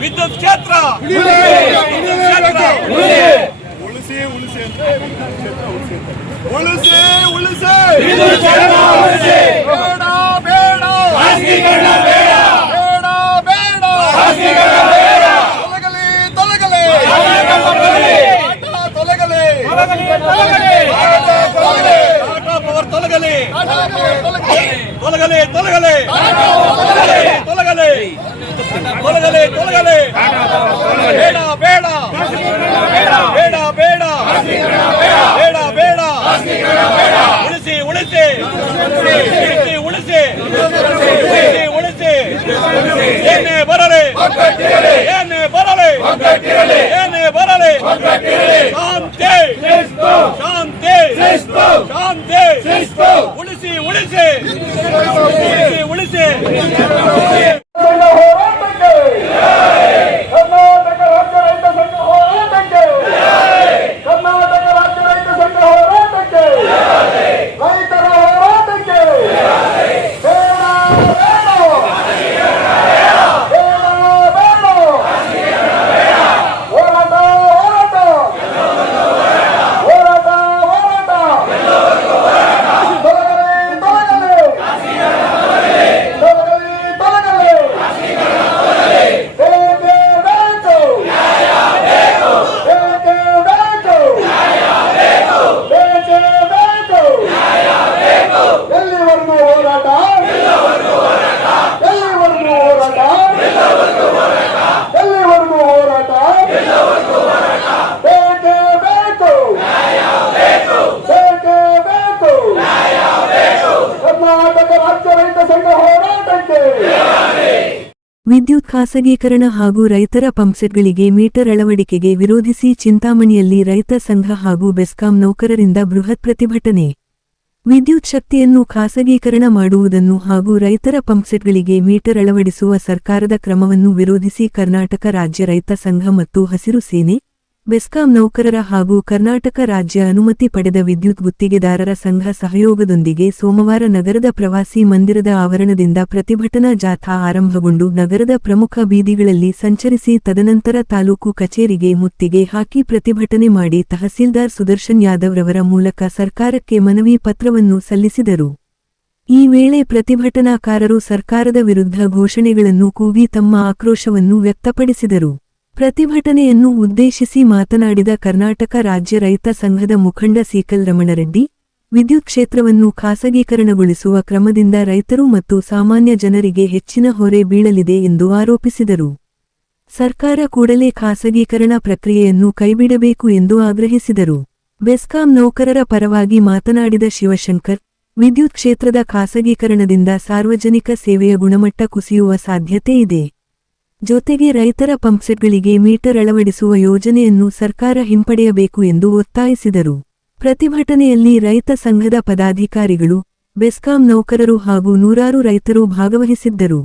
ವಿದ್ಯುತ್ ಕ್ಷೇತ್ರ ಉಳಿಸಿ ಉಳಿಸಿ ಬೇಡ ತೊಲಗಲಿ ಉಳಿಸಿ ಏನೇ ಬರಲಿ ಶಾಂತಿ ಉಳಿಸಿ ವಿದ್ಯುತ್ ಖಾಸಗೀಕರಣ ಹಾಗೂ ರೈತರ ಪಂಪ್ಸೆಟ್ಗಳಿಗೆ ಮೀಟರ್ ಅಳವಡಿಕೆಗೆ ವಿರೋಧಿಸಿ ಚಿಂತಾಮಣಿಯಲ್ಲಿ ರೈತ ಸಂಘ ಹಾಗೂ ಬೆಸ್ಕಾಂ ನೌಕರರಿಂದ ಬೃಹತ್ ಪ್ರತಿಭಟನೆ. ವಿದ್ಯುತ್ ಶಕ್ತಿಯನ್ನು ಖಾಸಗೀಕರಣ ಮಾಡುವುದನ್ನು ಹಾಗೂ ರೈತರ ಪಂಪ್ಸೆಟ್ಗಳಿಗೆ ಮೀಟರ್ ಅಳವಡಿಸುವ ಸರ್ಕಾರದ ಕ್ರಮವನ್ನು ವಿರೋಧಿಸಿ ಕರ್ನಾಟಕ ರಾಜ್ಯ ರೈತ ಸಂಘ ಮತ್ತು ಹಸಿರು ಸೇನೆ, ಬೆಸ್ಕಾಂ ನೌಕರರ ಹಾಗೂ ಕರ್ನಾಟಕ ರಾಜ್ಯ ಅನುಮತಿ ಪಡೆದ ವಿದ್ಯುತ್ ಗುತ್ತಿಗೆದಾರರ ಸಂಘ ಸಹಯೋಗದೊಂದಿಗೆ ಸೋಮವಾರ ನಗರದ ಪ್ರವಾಸಿ ಮಂದಿರದ ಆವರಣದಿಂದ ಪ್ರತಿಭಟನಾ ಜಾಥಾ ಆರಂಭಗೊಂಡು ನಗರದ ಪ್ರಮುಖ ಬೀದಿಗಳಲ್ಲಿ ಸಂಚರಿಸಿ ತದನಂತರ ತಾಲೂಕು ಕಚೇರಿಗೆ ಮುತ್ತಿಗೆ ಹಾಕಿ ಪ್ರತಿಭಟನೆ ಮಾಡಿ ತಹಸೀಲ್ದಾರ್ ಸುದರ್ಶನ್ ಯಾದವ್ ರವರ ಮೂಲಕ ಸರ್ಕಾರಕ್ಕೆ ಮನವಿ ಪತ್ರವನ್ನು ಸಲ್ಲಿಸಿದರು. ಈ ವೇಳೆ ಪ್ರತಿಭಟನಾಕಾರರು ಸರ್ಕಾರದ ವಿರುದ್ಧ ಘೋಷಣೆಗಳನ್ನು ಕೂಗಿ ತಮ್ಮ ಆಕ್ರೋಶವನ್ನು ವ್ಯಕ್ತಪಡಿಸಿದರು. ಪ್ರತಿಭಟನೆಯನ್ನು ಉದ್ದೇಶಿಸಿ ಮಾತನಾಡಿದ ಕರ್ನಾಟಕ ರಾಜ್ಯ ರೈತ ಸಂಘದ ಮುಖಂಡ ಸೀಕಲ್ ರಮಣರೆಡ್ಡಿ, ವಿದ್ಯುತ್ ಕ್ಷೇತ್ರವನ್ನು ಖಾಸಗೀಕರಣಗೊಳಿಸುವ ಕ್ರಮದಿಂದ ರೈತರು ಮತ್ತು ಸಾಮಾನ್ಯ ಜನರಿಗೆ ಹೆಚ್ಚಿನ ಹೊರೆ ಬೀಳಲಿದೆ ಎಂದು ಆರೋಪಿಸಿದರು. ಸರ್ಕಾರ ಕೂಡಲೇ ಖಾಸಗೀಕರಣ ಪ್ರಕ್ರಿಯೆಯನ್ನು ಕೈಬಿಡಬೇಕು ಎಂದು ಆಗ್ರಹಿಸಿದರು. ಬೆಸ್ಕಾಂ ನೌಕರರ ಪರವಾಗಿ ಮಾತನಾಡಿದ ಶಿವಶಂಕರ್, ವಿದ್ಯುತ್ ಕ್ಷೇತ್ರದ ಖಾಸಗೀಕರಣದಿಂದ ಸಾರ್ವಜನಿಕ ಸೇವೆಯ ಗುಣಮಟ್ಟ ಕುಸಿಯುವ ಸಾಧ್ಯತೆ ಇದೆ. ಜೊತೆಗೆ ರೈತರ ಪಂಪ್ಸೆಟ್ಗಳಿಗೆ ಮೀಟರ್ ಅಳವಡಿಸುವ ಯೋಜನೆಯನ್ನು ಸರ್ಕಾರ ಹಿಂಪಡೆಯಬೇಕು ಎಂದು ಒತ್ತಾಯಿಸಿದರು. ಪ್ರತಿಭಟನೆಯಲ್ಲಿ ರೈತ ಸಂಘದ ಪದಾಧಿಕಾರಿಗಳು, ಬೆಸ್ಕಾಂ ನೌಕರರು ಹಾಗೂ ನೂರಾರು ರೈತರು ಭಾಗವಹಿಸಿದ್ದರು.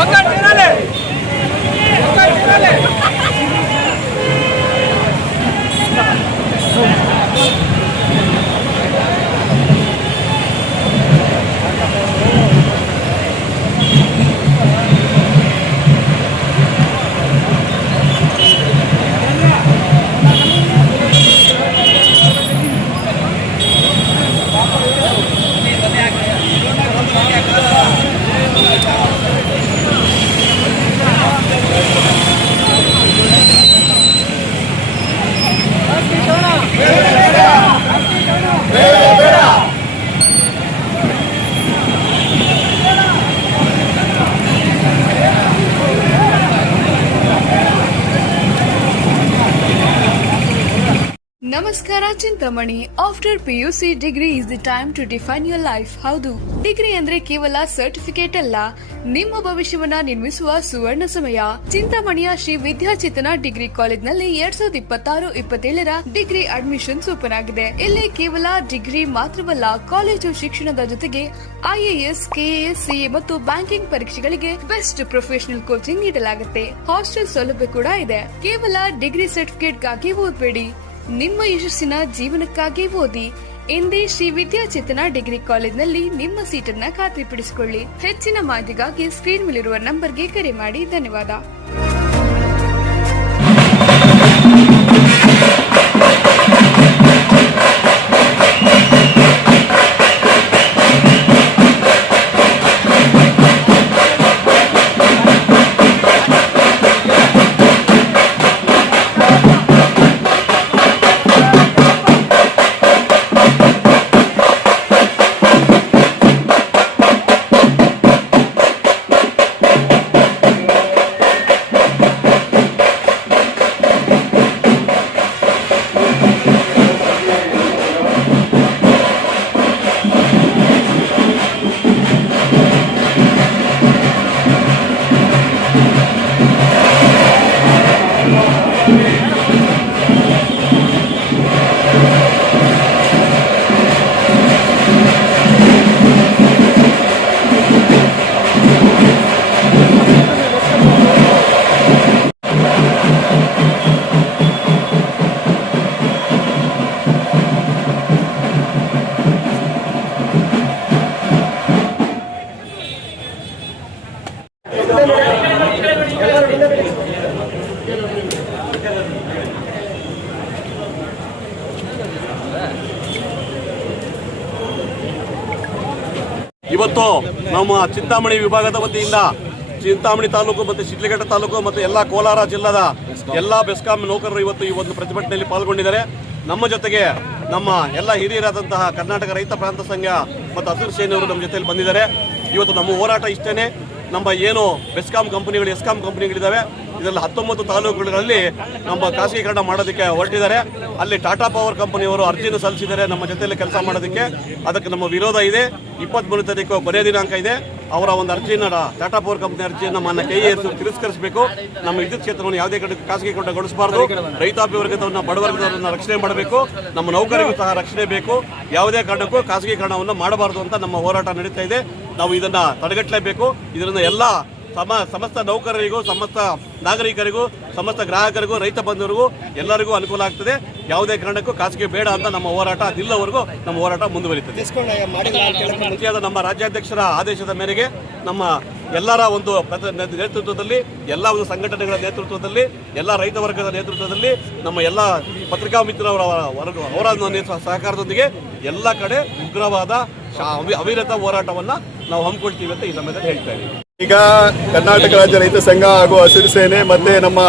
ಒಗ್ಗಟ್ಟಿರಲಿ ನಮಸ್ಕಾರ Chintamani. After PUC degree is the time to define your life. ಹೌದು, ಡಿಗ್ರಿ ಅಂದ್ರೆ ಕೇವಲ ಸರ್ಟಿಫಿಕೇಟ್ ಅಲ್ಲ, ನಿಮ್ಮ ಭವಿಷ್ಯವನ್ನ ನಿರ್ಮಿಸುವ ಸುವರ್ಣ ಸಮಯ. ಚಿಂತಾಮಣಿಯ ಶ್ರೀ ವಿದ್ಯಾಚೇತನ ಡಿಗ್ರಿ ಕಾಲೇಜ್ನಲ್ಲಿ 2026-27 ಡಿಗ್ರಿ ಅಡ್ಮಿಷನ್ಸ್ ಓಪನ್ ಆಗಿದೆ. ಇಲ್ಲಿ ಕೇವಲ ಡಿಗ್ರಿ ಮಾತ್ರವಲ್ಲ, ಕಾಲೇಜು ಶಿಕ್ಷಣದ ಜೊತೆಗೆ IAS, KAS, CA ಮತ್ತು ಬ್ಯಾಂಕಿಂಗ್ ಪರೀಕ್ಷೆಗಳಿಗೆ ಬೆಸ್ಟ್ ಪ್ರೊಫೆಷನಲ್ ಕೋಚಿಂಗ್ ನೀಡಲಾಗುತ್ತೆ. ಹಾಸ್ಟೆಲ್ ಸೌಲಭ್ಯ ಕೂಡ ಇದೆ. ಕೇವಲ ಡಿಗ್ರಿ ಸರ್ಟಿಫಿಕೇಟ್ಗಾಗಿ ಓದಬೇಡಿ, ನಿಮ್ಮ ಯಶಸ್ಸಿನ ಜೀವನಕ್ಕಾಗಿ ಓದಿ. ಎಂದೇ ಶ್ರೀ ವಿದ್ಯಾಚೇತನ ಡಿಗ್ರಿ ಕಾಲೇಜ್ನಲ್ಲಿ ನಿಮ್ಮ ಸೀಟನ್ನ ಖಾತ್ರಿಪಡಿಸಿಕೊಳ್ಳಿ. ಹೆಚ್ಚಿನ ಮಾಹಿತಿಗಾಗಿ ಸ್ಕ್ರೀನ್ ಮೇಲಿರುವ ನಂಬರ್ಗೆ ಕರೆ ಮಾಡಿ. ಧನ್ಯವಾದ. ಇವತ್ತು ನಮ್ಮ ಚಿಂತಾಮಣಿ ವಿಭಾಗದ ವತಿಯಿಂದ ಚಿಂತಾಮಣಿ ತಾಲೂಕು ಮತ್ತು ಶಿಡ್ಲಘಟ್ಟ ತಾಲೂಕು ಮತ್ತು ಎಲ್ಲ ಕೋಲಾರ ಜಿಲ್ಲಾದ ಎಲ್ಲ ಬೆಸ್ಕಾಂ ನೌಕರರು ಇವತ್ತು ಈ ಒಂದು ಪ್ರತಿಭಟನೆಯಲ್ಲಿ ಪಾಲ್ಗೊಂಡಿದ್ದಾರೆ. ನಮ್ಮ ಜೊತೆಗೆ ನಮ್ಮ ಎಲ್ಲ ಹಿರಿಯರಾದಂತಹ ಕರ್ನಾಟಕ ರೈತ ಪ್ರಾಂತ ಸಂಘ ಮತ್ತು ಹಸಿರು ಸೇನೆಯವರು ನಮ್ಮ ಜೊತೆಯಲ್ಲಿ ಬಂದಿದ್ದಾರೆ. ಇವತ್ತು ನಮ್ಮ ಹೋರಾಟ ಇಷ್ಟೇ. ನಮ್ಮ ಏನು ಬೆಸ್ಕಾಂ ಕಂಪನಿಗಳು, ಎಸ್ಕಾಂ ಕಂಪನಿಗಳಿದ್ದಾವೆ, ಇದರಲ್ಲಿ 19 ತಾಲೂಕುಗಳಲ್ಲಿ ನಮ್ಮ ಖಾಸಗೀಕರಣ ಮಾಡೋದಕ್ಕೆ ಹೊರಟಿದ್ದಾರೆ. ಅಲ್ಲಿ ಟಾಟಾ ಪವರ್ ಕಂಪನಿಯವರು ಅರ್ಜಿಯನ್ನು ಸಲ್ಲಿಸಿದ್ದಾರೆ ನಮ್ಮ ಜೊತೆಯಲ್ಲಿ ಕೆಲಸ ಮಾಡೋದಕ್ಕೆ. ಅದಕ್ಕೆ ನಮ್ಮ ವಿರೋಧ ಇದೆ. 23 ತಾರೀಕು ಕೊನೆಯ ದಿನಾಂಕ ಇದೆ. ಅವರ ಒಂದು ಅರ್ಜಿಯನ್ನು, ಟಾಟಾ ಪವರ್ ಕಂಪನಿ ಅರ್ಜಿಯನ್ನು ಮಾನ್ಯ KAS ತಿರಸ್ಕರಿಸಬೇಕು. ನಮ್ಮ ವಿದ್ಯುತ್ ಕ್ಷೇತ್ರವನ್ನು ಯಾವುದೇ ಕಡೆ ಖಾಸಗೀಕರಣಗೊಳಿಸಬಾರದು. ರೈತಾಪಿ ವರ್ಗದವರನ್ನ, ಬಡವರ್ಗದವರನ್ನ ರಕ್ಷಣೆ ಮಾಡಬೇಕು. ನಮ್ಮ ನೌಕರಿಗೂ ಸಹ ರಕ್ಷಣೆ ಬೇಕು. ಯಾವುದೇ ಕಾರಣಕ್ಕೂ ಖಾಸಗೀಕರಣವನ್ನು ಮಾಡಬಾರದು ಅಂತ ನಮ್ಮ ಹೋರಾಟ ನಡೀತಾ ಇದೆ. ನಾವು ಇದನ್ನ ತಡೆಗಟ್ಟಲೇಬೇಕು. ಇದರಿಂದ ಎಲ್ಲ ಸಮಸ್ತ ನೌಕರರಿಗೂ, ಸಮಸ್ತ ನಾಗರಿಕರಿಗೂ, ಸಮಸ್ತ ಗ್ರಾಹಕರಿಗೂ, ರೈತ ಬಂಧುವರಿಗೂ ಎಲ್ಲರಿಗೂ ಅನುಕೂಲ ಆಗ್ತದೆ. ಯಾವುದೇ ಕಾರಣಕ್ಕೂ ಖಾಸಗಿ ಬೇಡ ಅಂತ ನಮ್ಮ ಹೋರಾಟ ನಿಲ್ಲವರೆಗೂ ನಮ್ಮ ಹೋರಾಟ ಮುಂದುವರಿಯುತ್ತದೆ. ನಮ್ಮ ರಾಜ್ಯಾಧ್ಯಕ್ಷರ ಆದೇಶದ ಮೇರೆಗೆ ನಮ್ಮ ಎಲ್ಲರ ಒಂದು ನೇತೃತ್ವದಲ್ಲಿ, ಎಲ್ಲ ಒಂದು ಸಂಘಟನೆಗಳ ನೇತೃತ್ವದಲ್ಲಿ, ಎಲ್ಲ ರೈತ ವರ್ಗದ ನೇತೃತ್ವದಲ್ಲಿ, ನಮ್ಮ ಎಲ್ಲ ಪತ್ರಿಕಾ ಮಿತ್ರರ ಅವರ ಸಹಕಾರದೊಂದಿಗೆ ಎಲ್ಲ ಕಡೆ ಉಗ್ರವಾದ ಅವಿರತ ಹೋರಾಟವನ್ನ ನಾವು ಹಮ್ಮಿಕೊಳ್ತೀವಿ ಅಂತ ಈ ಸಮಯದಲ್ಲಿ ಹೇಳ್ತಾ ಇದ್ದೀವಿ. ಈಗ ಕರ್ನಾಟಕ ರಾಜ್ಯ ರೈತ ಸಂಘ ಹಾಗೂ ಹಸಿರು ಸೇನೆ ಮತ್ತೆ ನಮ್ಮ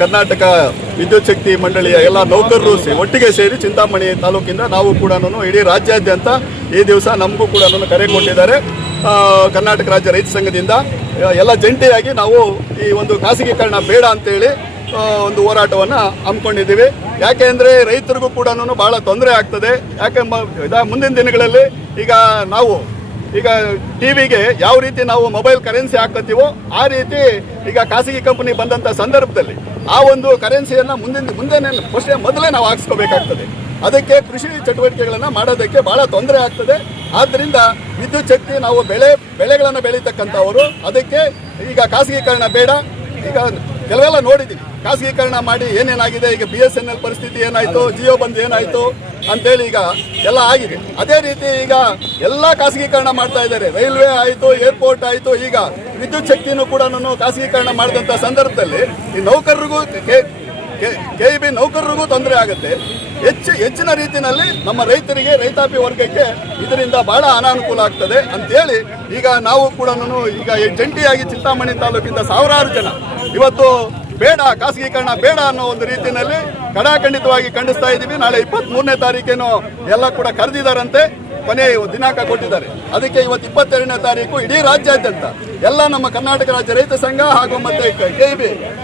ಕರ್ನಾಟಕ ವಿದ್ಯುತ್ ಶಕ್ತಿ ಮಂಡಳಿಯ ಎಲ್ಲ ನೌಕರರು ಒಟ್ಟಿಗೆ ಸೇರಿ ಚಿಂತಾಮಣಿ ತಾಲೂಕಿಂದ ನಾವು ಕೂಡ ಇಡೀ ರಾಜ್ಯಾದ್ಯಂತ ಈ ದಿವಸ ನಮಗೂ ಕೂಡ ಕರೆ ಕೊಟ್ಟಿದ್ದಾರೆ. ಕರ್ನಾಟಕ ರಾಜ್ಯ ರೈತ ಸಂಘದಿಂದ ಎಲ್ಲ ಜಂಟಿಯಾಗಿ ನಾವು ಈ ಒಂದು ಖಾಸಗೀಕರಣ ಬೇಡ ಅಂತೇಳಿ ಒಂದು ಹೋರಾಟವನ್ನು ಹಮ್ಮಿಕೊಂಡಿದ್ದೀವಿ. ಯಾಕೆ ಅಂದರೆ ರೈತರಿಗೂ ಕೂಡ ಭಾಳ ತೊಂದರೆ ಆಗ್ತದೆ. ಯಾಕೆ ಮುಂದಿನ ದಿನಗಳಲ್ಲಿ ಈಗ ಟಿವಿಗೆ ಯಾವ ರೀತಿ ನಾವು ಮೊಬೈಲ್ ಕರೆನ್ಸಿ ಹಾಕತ್ತೀವೋ ಆ ರೀತಿ ಈಗ ಖಾಸಗಿ ಕಂಪನಿ ಬಂದಂಥ ಸಂದರ್ಭದಲ್ಲಿ ಆ ಒಂದು ಕರೆನ್ಸಿಯನ್ನು ಮೊದಲೇ ನಾವು ಹಾಕ್ಸ್ಕೋಬೇಕಾಗ್ತದೆ. ಅದಕ್ಕೆ ಕೃಷಿ ಚಟುವಟಿಕೆಗಳನ್ನು ಮಾಡೋದಕ್ಕೆ ಭಾಳ ತೊಂದರೆ ಆಗ್ತದೆ. ಆದ್ದರಿಂದ ವಿದ್ಯುತ್ ಶಕ್ತಿ ನಾವು ಬೆಳೆಗಳನ್ನು ಬೆಳೀತಕ್ಕಂಥವರು, ಅದಕ್ಕೆ ಈಗ ಖಾಸಗೀಕರಣ ಬೇಡ. ಈಗ ಕೆಲವೆಲ್ಲ ನೋಡಿದ್ದೀವಿ, ಖಾಸಗೀಕರಣ ಮಾಡಿ ಏನೇನಾಗಿದೆ. ಈಗ BSNL ಪರಿಸ್ಥಿತಿ ಏನಾಯಿತು, ಜಿಯೋ ಬಂದು ಏನಾಯಿತು ಅಂತೇಳಿ ಈಗ ಎಲ್ಲ ಆಗಿದೆ. ಅದೇ ರೀತಿ ಈಗ ಎಲ್ಲ ಖಾಸಗೀಕರಣ ಮಾಡ್ತಾ ಇದ್ದಾರೆ. ರೈಲ್ವೆ ಆಯಿತು, ಏರ್ಪೋರ್ಟ್ ಆಯಿತು, ಈಗ ವಿದ್ಯುತ್ ಶಕ್ತಿನೂ ಕೂಡ ಖಾಸಗೀಕರಣ ಮಾಡಿದಂಥ ಸಂದರ್ಭದಲ್ಲಿ ಈ ನೌಕರರಿಗೂ KEB ನೌಕರರಿಗೂ ತೊಂದರೆ ಆಗುತ್ತೆ. ಹೆಚ್ಚಿನ ರೀತಿಯಲ್ಲಿ ನಮ್ಮ ರೈತರಿಗೆ, ರೈತಾಪಿ ವರ್ಗಕ್ಕೆ ಇದರಿಂದ ಬಹಳ ಅನಾನುಕೂಲ ಆಗ್ತದೆ ಅಂತೇಳಿ ಈಗ ನಾವು ಕೂಡ ಈಗ ಜಂಟಿಯಾಗಿ ಚಿಂತಾಮಣಿ ತಾಲೂಕಿಂದ ಸಾವಿರಾರು ಜನ ಇವತ್ತು ಬೇಡ, ಖಾಸಗೀಕರಣ ಬೇಡ ಅನ್ನೋ ಒಂದು ರೀತಿಯಲ್ಲಿ ಕಡಾಖಂಡಿತವಾಗಿ ಖಂಡಿಸ್ತಾ ಇದ್ದೀವಿ. ನಾಳೆ 23ನೇ ತಾರೀಕೇನು ಎಲ್ಲ ಕೂಡ ಕರೆದಿದ್ದಾರಂತೆ, ಕೊನೆಯ ದಿನಾಂಕ ಕೊಟ್ಟಿದ್ದಾರೆ. ಅದಕ್ಕೆ ಇವತ್ತು 22ನೇ ತಾರೀಕು ಇಡೀ ರಾಜ್ಯಾದ್ಯಂತ ಎಲ್ಲ ನಮ್ಮ ಕರ್ನಾಟಕ ರಾಜ್ಯ ರೈತ ಸಂಘ ಹಾಗೂ ಮತ್ತೆ KEB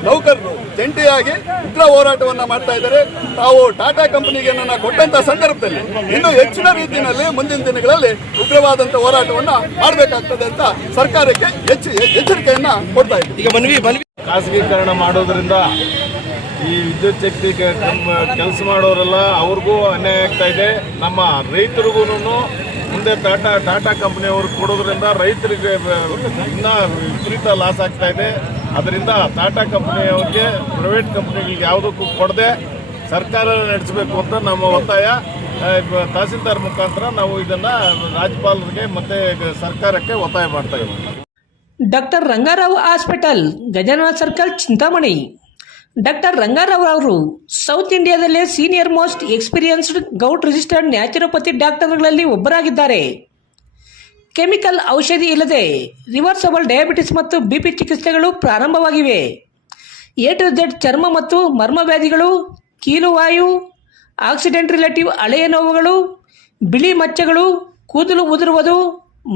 ನೌಕರರು ಜಂಟಿಯಾಗಿ ಉಗ್ರ ಹೋರಾಟವನ್ನ ಮಾಡ್ತಾ ಇದ್ದಾರೆ. ತಾವು ಟಾಟಾ ಕಂಪನಿಗೆ ಕೊಟ್ಟಂತ ಸಂದರ್ಭದಲ್ಲಿ ಇನ್ನೂ ಹೆಚ್ಚಿನ ರೀತಿಯಲ್ಲಿ ಮುಂದಿನ ದಿನಗಳಲ್ಲಿ ಉಗ್ರವಾದಂತ ಹೋರಾಟವನ್ನ ಮಾಡಬೇಕಾಗ್ತದೆ ಅಂತ ಸರ್ಕಾರಕ್ಕೆ ಎಚ್ಚರಿಕೆಯನ್ನ ಕೊಡ್ತಾ ಇದ್ದೀವಿ. ಖಾಸಗೀಕರಣ ಮಾಡೋದ್ರಿಂದ ಈ ವಿದ್ಯುತ್ ಶಕ್ತಿ ಕೆಲಸ ಮಾಡೋರೆಲ್ಲ ಅವ್ರಿಗೂ ಅನ್ಯಾಯ ಆಗ್ತಾ ಇದೆ. ನಮ್ಮ ರೈತರಿಗೂ ಮುಂದೆ ಟಾಟಾ ಕಂಪನಿಯವ್ರಿಗೆ ಕೊಡೋದ್ರಿಂದ ರೈತರಿಗೆ ಇನ್ನೂ ವಿಪರೀತ ಲಾಸ್ ಆಗ್ತಾ ಇದೆ. ಅದರಿಂದ ಟಾಟಾ ಕಂಪನಿಯವ್ರಿಗೆ ಪ್ರೈವೇಟ್ ಕಂಪನಿಗಳಿಗೆ ಯಾವುದಕ್ಕೂ ಕೊಡದೆ ಸರ್ಕಾರ ನಡೆಸಬೇಕು ಅಂತ ನಮ್ಮ ಒತ್ತಾಯ. ತಹಸೀಲ್ದಾರ್ ಮುಖಾಂತರ ನಾವು ಇದನ್ನು ರಾಜ್ಯಪಾಲರಿಗೆ ಮತ್ತು ಸರ್ಕಾರಕ್ಕೆ ಒತ್ತಾಯ ಮಾಡ್ತಾ ಇದ್ದೀವಿ. Doctor Rangarao hospital, Gajanana circle, Chintamani. Doctor Rangarao ಅವರು ಸೌತ್ ಇಂಡಿಯಾದಲ್ಲೇ senior most experienced govt registered naturopathy ಡಾಕ್ಟರ್ಗಳಲ್ಲಿ ಒಬ್ಬರಾಗಿದ್ದಾರೆ. ಕೆಮಿಕಲ್ ಔಷಧಿ ಇಲ್ಲದೆ ರಿವರ್ಸಬಲ್ ಡಯಾಬಿಟಿಸ್ ಮತ್ತು BP ಚಿಕಿತ್ಸೆಗಳು ಪ್ರಾರಂಭವಾಗಿವೆ. A to Z ಚರ್ಮ ಮತ್ತು ಮರ್ಮ ವ್ಯಾಧಿಗಳು, ಕೀಲುವಾಯು, ಆಕ್ಸಿಡೆಂಟ್ ರಿಲೇಟಿವ್ ಹಳೆಯ ನೋವುಗಳು, ಬಿಳಿ ಮಚ್ಚಗಳು, ಕೂದಲು ಉದುರುವುದು,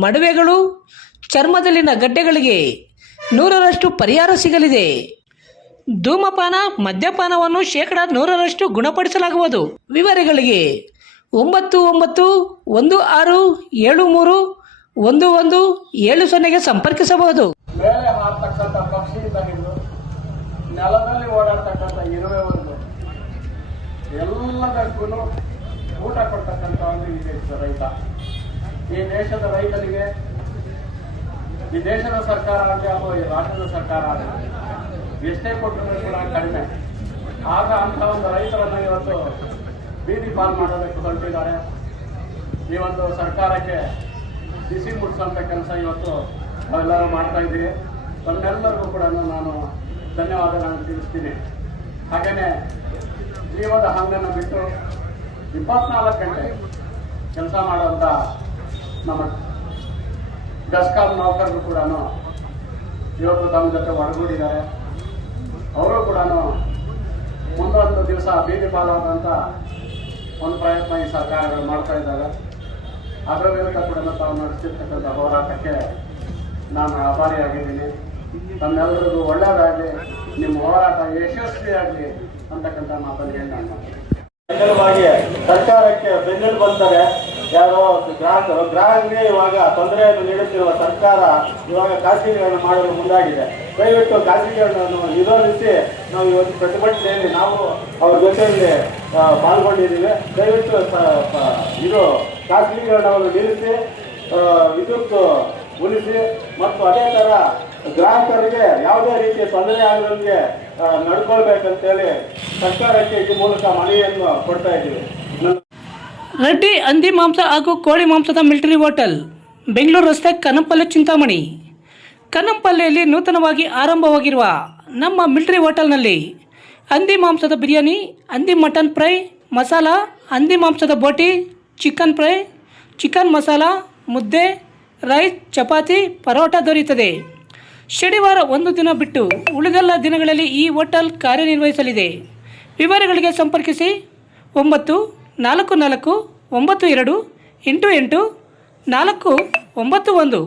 ಮಡುವೆಗಳು, ಚರ್ಮದಲ್ಲಿನ ಗಡ್ಡೆಗಳಿಗೆ 100% ಪರಿಹಾರ ಸಿಗಲಿದೆ. ಧೂಮಪಾನ, ಮದ್ಯಪಾನವನ್ನು 100% ಗುಣಪಡಿಸಲಾಗುವುದು. ವಿವರಗಳಿಗೆ 9916731170 ಸಂಪರ್ಕಿಸಬಹುದು. ಮೇಲೆ ಹಾರ್ತಕ್ಕಂಥ ಪಕ್ಷಿಗಳಿಂದ ನೆಲದಲ್ಲಿ ಓಡಾಡ್ತಕ್ಕಂಥ ಇರುವೆವರೆಗೂ ಎಲ್ಲದಕ್ಕೂ ಊಟ ಕೊಡ್ತಕ್ಕಂಥ ಒಂದು ಈ ದೇಶದ ರೈತ. ಈ ದೇಶದ ರೈತನಿಗೆ ಈ ದೇಶದ ಸರ್ಕಾರ ಆಗಲಿ ಅಥವಾ ಈ ರಾಜ್ಯದ ಸರ್ಕಾರ ಆಗಲಿ ಎಷ್ಟೇ ಕೊಟ್ಟರೂ ಕೂಡ ಕಡಿಮೆ. ಆಗ ಅಂತ ಒಂದು ರೈತರನ್ನು ಇವತ್ತು ಬೀದಿ ಪಾಲ್ ಮಾಡೋದಕ್ಕೆ ಹೊರಟಿದ್ದಾರೆ. ಈ ಒಂದು ಸರ್ಕಾರಕ್ಕೆ ಬಿಸಿ ಮುಟ್ಟಿಸೋಂಥ ಕೆಲಸ ಇವತ್ತು ನಾವೆಲ್ಲರೂ ಮಾಡ್ತಾ ಇದ್ದೀವಿ. ತಮ್ಮೆಲ್ಲರಿಗೂ ಕೂಡ ನಾನು ಧನ್ಯವಾದಗಳನ್ನು ತಿಳಿಸ್ತೀನಿ. ಹಾಗೆಯೇ ಜೀವದ ಹಂಗನ್ನು ಬಿಟ್ಟು 24 ಗಂಟೆ ಕೆಲಸ ಮಾಡುವಂಥ ನಮ್ಮ ಬೆಸ್ಕಾಂ ನೌಕರರು ಕೂಡ ಇವತ್ತು ತಮ್ಮ ಜೊತೆ ಒಳಗೂಡಿದ್ದಾರೆ. ಅವರು ಕೂಡ ಮುಂದೊಂದು ದಿವಸ ಬೀದಿ ಪಾಲಾದಂಥ ಒಂದು ಪ್ರಯತ್ನ ಈ ಸರ್ಕಾರಗಳು ಮಾಡ್ತಾ ಇದ್ದಾರೆ. ಅದರ ವಿರುದ್ಧ ಕೂಡ ತಾವು ನಡೆಸ್ತಿರ್ತಕ್ಕಂಥ ಹೋರಾಟಕ್ಕೆ ನಾನು ಆಭಾರಿಯಾಗಿದ್ದೀನಿ. ತಮ್ಮೆಲ್ಲರಿಗೂ ಒಳ್ಳೆಯದಾಗಲಿ, ನಿಮ್ಮ ಹೋರಾಟ ಯಶಸ್ವಿಯಾಗಲಿ ಅಂತಕ್ಕಂಥ ಮಾತನ್ನು ಹೇಳಿ ನಾನು ಬೆನ್ನೆಲುಬಾಗಿ ಸರ್ಕಾರಕ್ಕೆ ಬೆನ್ನೆಲುಬು ಬಂದರೆ ಯಾರೋ ಗ್ರಾಹಕರಿಗೆ ಇವಾಗ ತೊಂದರೆಯನ್ನು ನೀಡುತ್ತಿರುವ ಸರ್ಕಾರ ಇವಾಗ ಖಾಸಗೀಕರಣ ಮಾಡಲು ಮುಂದಾಗಿದೆ. ದಯವಿಟ್ಟು ಖಾಸಗೀಕರಣವನ್ನು ವಿರೋಧಿಸಿ ನಾವು ಇವತ್ತು ಪ್ರತಿಭಟನೆಯಲ್ಲಿ ನಾವು ಅವರ ಜೊತೆಯಲ್ಲಿ ಪಾಲ್ಗೊಂಡಿದ್ದೀವಿ. ದಯವಿಟ್ಟು ಇದು ಖಾಸಗೀಕರಣವನ್ನು ನಿಲ್ಲಿಸಿ ವಿದ್ಯುತ್ ಉಳಿಸಿ ಮತ್ತು ಅದೇ ಥರ ಗ್ರಾಹಕರಿಗೆ ಯಾವುದೇ ರೀತಿಯ ತೊಂದರೆ ಆಗದಂತೆ ನಡ್ಕೊಳ್ಬೇಕಂತೇಳಿ ಸರ್ಕಾರಕ್ಕೆ ಈ ಮೂಲಕ ಮನವಿಯನ್ನು ಕೊಡ್ತಾ ಇದ್ದೀವಿ. ರೆಡ್ಡಿ ಹಂದಿ ಮಾಂಸ ಹಾಗೂ ಕೋಳಿ ಮಾಂಸದ ಮಿಲಿಟರಿ ಹೋಟೆಲ್, ಬೆಂಗಳೂರು ರಸ್ತೆ, ಕನ್ನಂಪಲ್ಲಿ, ಚಿಂತಾಮಣಿ. ಕನ್ನಂಪಲ್ಲಿಯಲ್ಲಿ ನೂತನವಾಗಿ ಆರಂಭವಾಗಿರುವ ನಮ್ಮ ಮಿಲಿಟರಿ ಹೋಟೆಲ್ನಲ್ಲಿ ಹಂದಿ ಮಾಂಸದ ಬಿರಿಯಾನಿ, ಹಂದಿ ಮಟನ್ ಫ್ರೈ, ಮಸಾಲ, ಹಂದಿ ಮಾಂಸದ ಬೋಟಿ, ಚಿಕನ್ ಫ್ರೈ, ಚಿಕನ್ ಮಸಾಲ, ಮುದ್ದೆ, ರೈಸ್, ಚಪಾತಿ, ಪರೋಟ ದೊರೆಯುತ್ತದೆ. ಶನಿವಾರ ಒಂದು ದಿನ ಬಿಟ್ಟು ಉಳಿದೆಲ್ಲ ದಿನಗಳಲ್ಲಿ ಈ ಹೋಟೆಲ್ ಕಾರ್ಯನಿರ್ವಹಿಸಲಿದೆ. ವಿವರಗಳಿಗೆ ಸಂಪರ್ಕಿಸಿ 94492888491.